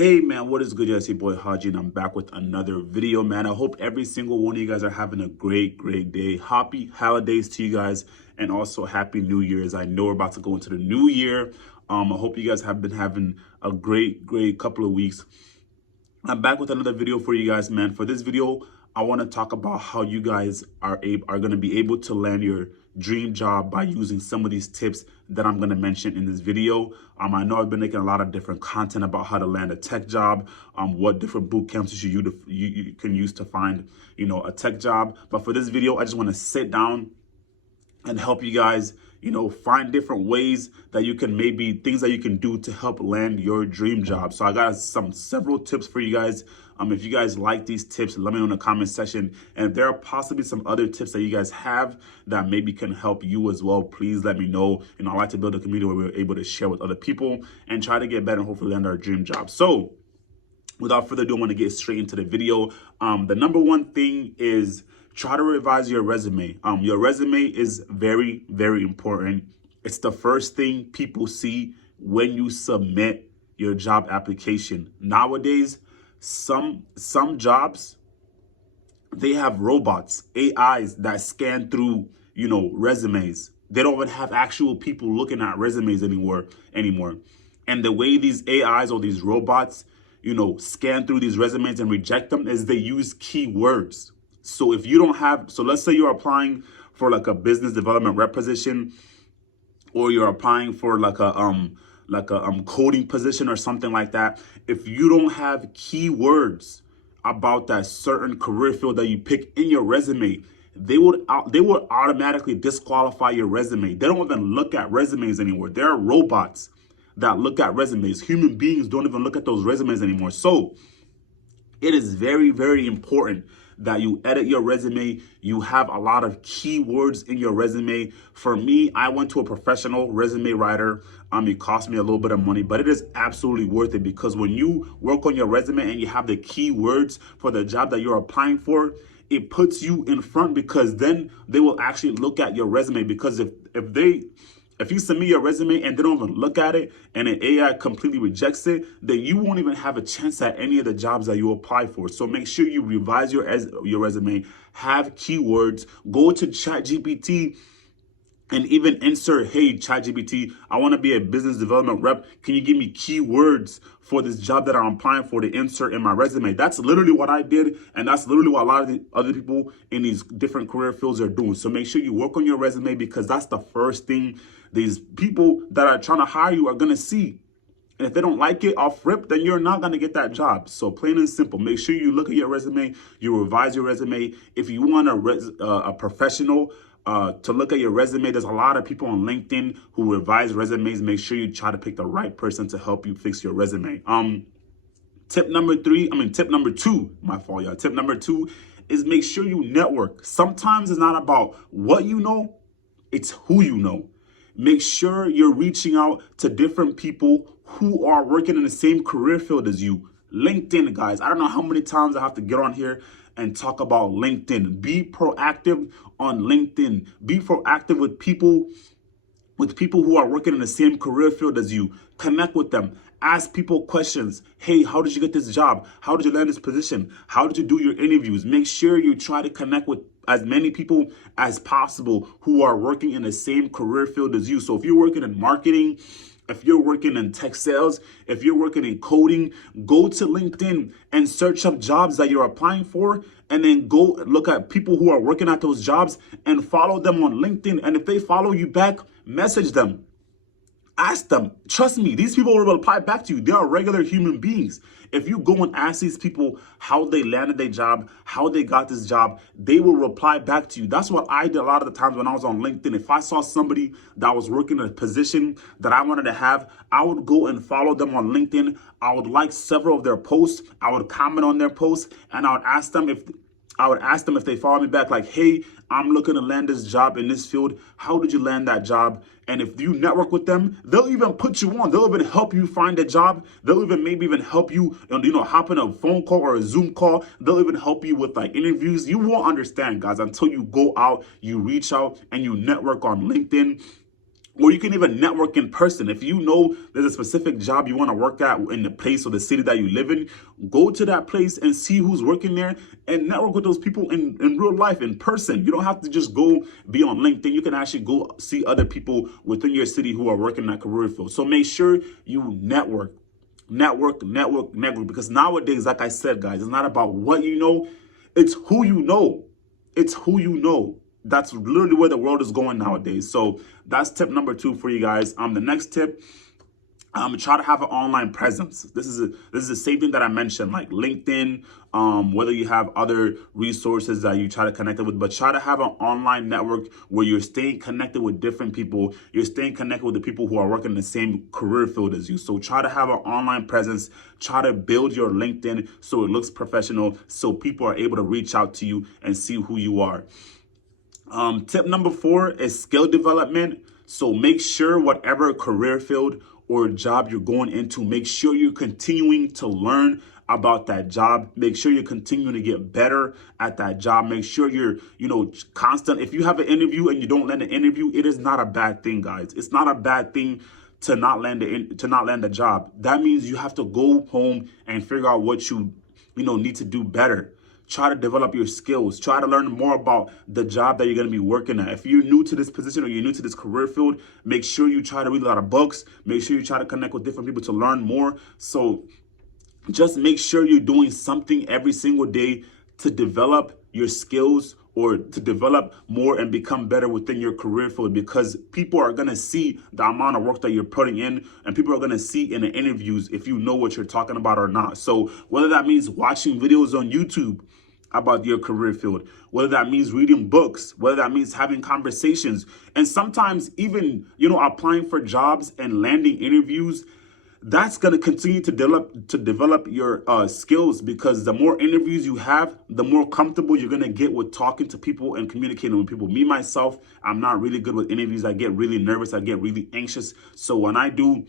Hey man, what is good? It's your boy Haji and I'm back with another video, man. I hope every single one of you guys are having a great day. Happy holidays to you guys and also happy New Year's. I know we're about to go into the new year. I hope you guys have been having a great couple of weeks. I'm back with another video for you guys, man. For this video, I want to talk about how you guys are going to be able to land your dream job by using some of these tips that I'm going to mention in this video. I know I've been making a lot of different content about how to land a tech job, what different boot camps you can use to find, a tech job. But for this video, I just want to sit down and help you guys, find different ways that you can things that you can do to help land your dream job. So I got several tips for you guys. If you guys like these tips, let me know in the comment section. And if there are possibly some other tips that you guys have that maybe can help you as well, please let me know. I like to build a community where we're able to share with other people and try to get better and hopefully land our dream job. So without further ado, I want to get straight into the video. The number one thing is try to revise your resume. Your resume is very important. It's the first thing people see when you submit your job application. Nowadays, some jobs, they have robots, AIs that scan through, resumes. They don't even have actual people looking at resumes anymore. And the way these AIs or these robots, scan through these resumes and reject them is they use keywords. So if you don't have, so let's say you're applying for like a business development rep position, or you're applying for like a coding position or something like that. If you don't have keywords about that certain career field that you pick in your resume, they would automatically disqualify your resume. They don't even look at resumes anymore. There are robots that look at resumes. Human beings don't even look at those resumes anymore. So it is very important that you edit your resume. You have a lot of keywords in your resume. For me, I went to a professional resume writer. It cost me a little bit of money, but it is absolutely worth it, because when you work on your resume and you have the keywords for the job that you're applying for, it puts you in front, because then they will actually look at your resume. Because if you submit your resume and they don't even look at it and an AI completely rejects it, then you won't even have a chance at any of the jobs that you apply for. So make sure you revise your resume, have keywords, go to ChatGPT and even insert, hey, ChatGPT, I want to be a business development rep. Can you give me keywords for this job that I'm applying for to insert in my resume? That's literally what I did. And that's literally what a lot of the other people in these different career fields are doing. So make sure you work on your resume, because that's the first thing these people that are trying to hire you are going to see. And if they don't like it off rip, then you're not going to get that job. So plain and simple, make sure you look at your resume, you revise your resume. If you want a professional to look at your resume, there's a lot of people on LinkedIn who revise resumes. Make sure you try to pick the right person to help you fix your resume. Tip number two, my fault, y'all. Tip number 2 is make sure you network. Sometimes it's not about what you know, it's who you know. Make sure you're reaching out to different people who are working in the same career field as you. LinkedIn, guys. I don't know how many times I have to get on here and talk about LinkedIn. Be proactive on LinkedIn. Be proactive with people who are working in the same career field as you. Connect with them. Ask people questions. Hey, how did you get this job? How did you land this position? How did you do your interviews? Make sure you try to connect with as many people as possible who are working in the same career field as you. So if you're working in marketing, if you're working in tech sales, if you're working in coding, go to LinkedIn and search up jobs that you're applying for, and then go look at people who are working at those jobs and follow them on LinkedIn. And if they follow you back, message them. Ask them. Trust me, these people will reply back to you. They are regular human beings. If you go and ask these people how they landed their job, how they got this job, they will reply back to you. That's what I did a lot of the times when I was on LinkedIn. If I saw somebody that was working in a position that I wanted to have, I would go and follow them on LinkedIn. I would like several of their posts. I would comment on their posts, and I would ask them if they follow me back, like, hey, I'm looking to land this job in this field. How did you land that job? And if you network with them, they'll even put you on. They'll even help you find a job. They'll maybe even help you, hop in a phone call or a Zoom call. They'll even help you with like interviews. You won't understand, guys, until you go out, you reach out, and you network on LinkedIn Or you can even network in person. If you know there's a specific job you want to work at in the place or the city that you live in, go to that place and see who's working there and network with those people in real life, in person. You don't have to just go be on LinkedIn. You can actually go see other people within your city who are working in that career field. So make sure you network, because nowadays, like I said, guys, it's not about what you know, it's who you know. It's who you know. That's literally where the world is going nowadays. So that's tip number 2 for you guys. The next tip, try to have an online presence. This is the same thing that I mentioned, like LinkedIn, whether you have other resources that you try to connect it with, but try to have an online network where you're staying connected with different people. You're staying connected with the people who are working in the same career field as you. So try to have an online presence. Try to build your LinkedIn so it looks professional, so people are able to reach out to you and see who you are. Tip number 4 is skill development. So make sure whatever career field or job you're going into, make sure you're continuing to learn about that job. Make sure you're continuing to get better at that job. Make sure you're, constant. If you have an interview and you don't land an interview, it is not a bad thing, guys. It's not a bad thing to not land a job. That means you have to go home and figure out what you need to do better. Try to develop your skills. Try to learn more about the job that you're going to be working at. If you're new to this position or you're new to this career field, make sure you try to read a lot of books. Make sure you try to connect with different people to learn more. So just make sure you're doing something every single day to develop your skills or to develop more and become better within your career field, because people are going to see the amount of work that you're putting in, and people are going to see in the interviews if you know what you're talking about or not. So whether that means watching videos on YouTube about your career field, whether that means reading books, whether that means having conversations, and sometimes even, applying for jobs and landing interviews, that's going to continue to develop your skills, because the more interviews you have, the more comfortable you're going to get with talking to people and communicating with people. Me, myself, I'm not really good with interviews. I get really nervous. I get really anxious. So when I do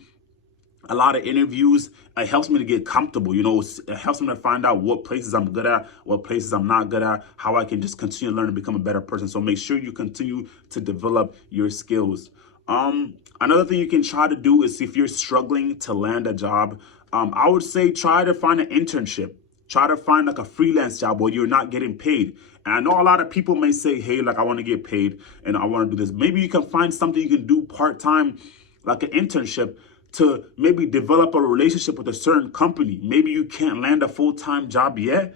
a lot of interviews, it helps me to get comfortable. It helps me to find out what places I'm good at, what places I'm not good at, how I can just continue to learn and become a better person. So make sure you continue to develop your skills. Another thing you can try to do is, if you're struggling to land a job, I would say try to find an internship. Try to find like a freelance job where you're not getting paid. And I know a lot of people may say, hey, like I want to get paid and I want to do this. Maybe you can find something you can do part-time, like an internship, to maybe develop a relationship with a certain company. Maybe you can't land a full-time job yet.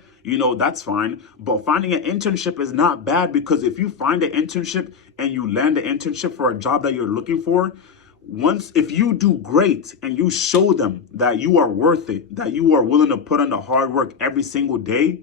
That's fine. But finding an internship is not bad, because if you find an internship and you land an internship for a job that you're looking for, if you do great and you show them that you are worth it, that you are willing to put in the hard work every single day,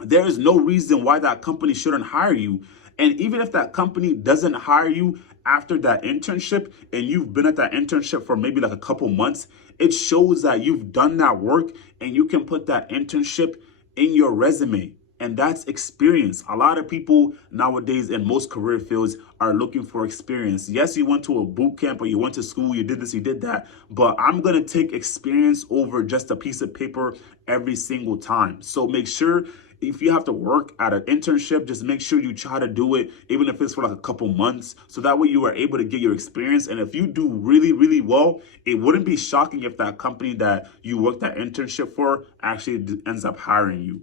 there is no reason why that company shouldn't hire you. And even if that company doesn't hire you after that internship and you've been at that internship for maybe like a couple months, it shows that you've done that work and you can put that internship in your resume. And that's experience. A lot of people nowadays in most career fields are looking for experience. Yes, you went to a boot camp or you went to school, you did this, you did that, but I'm going to take experience over just a piece of paper every single time. So make sure, if you have to work at an internship, just make sure you try to do it, even if it's for like a couple months, so that way you are able to get your experience. And if you do really, really well, it wouldn't be shocking if that company that you worked that internship for actually ends up hiring you.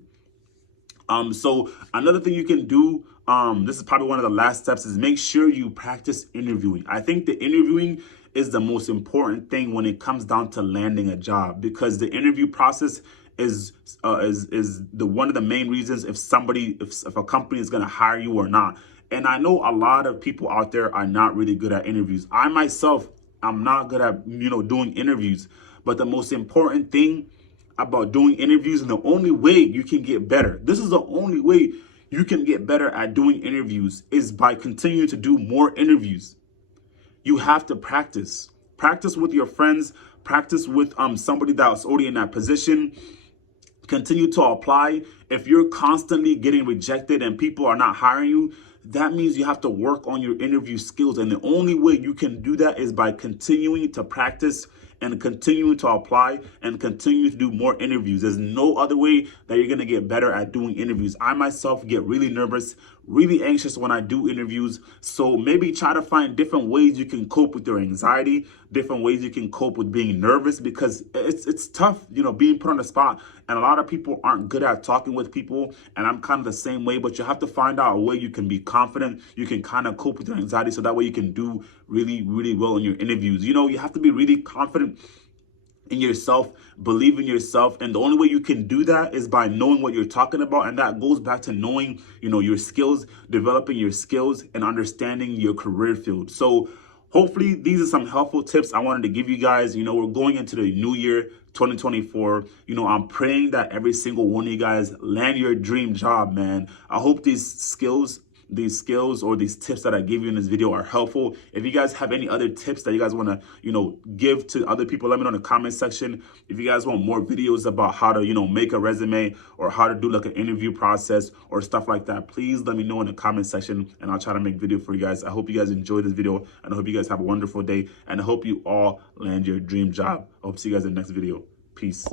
So another thing you can do, this is probably one of the last steps, is make sure you practice interviewing. I think the interviewing is the most important thing when it comes down to landing a job, because the interview process is one of the main reasons if a company is going to hire you or not. And I know a lot of people out there are not really good at interviews. I myself, I'm not good at doing interviews. But the most important thing about doing interviews, and the only way you can get better, this is the only way you can get better at doing interviews, is by continuing to do more interviews. You have to practice with your friends, practice with somebody that's already in that position. Continue to apply. If you're constantly getting rejected and people are not hiring you, that means you have to work on your interview skills. And the only way you can do that is by continuing to practice and continuing to apply and continue to do more interviews. There's no other way that you're going to get better at doing interviews. I myself get really nervous, really anxious when I do interviews. So maybe try to find different ways you can cope with your anxiety, different ways you can cope with being nervous, because it's tough, you know, being put on the spot. And a lot of people aren't good at talking with people, and I'm kind of the same way. But you have to find out a way you can be confident, you can kind of cope with your anxiety, so that way you can do really, really well in your interviews. You know, you have to be really confident in yourself, believe in yourself, and the only way you can do that is by knowing what you're talking about. And that goes back to knowing, you know, your skills, developing your skills, and understanding your career field. So hopefully these are some helpful tips I wanted to give you guys. You know, we're going into the new year 2024. You know, I'm praying that every single one of you guys land your dream job, man. I hope these skills or these tips that I give you in this video are helpful. If you guys have any other tips that you guys want to, you know, give to other people, let me know in the comment section. If you guys want more videos about how to, you know, make a resume, or how to do like an interview process or stuff like that, please let me know in the comment section, and I'll try to make video for you guys. I hope you guys enjoyed this video, and I hope you guys have a wonderful day, and I hope you all land your dream job. I hope to see you guys in the next video. Peace.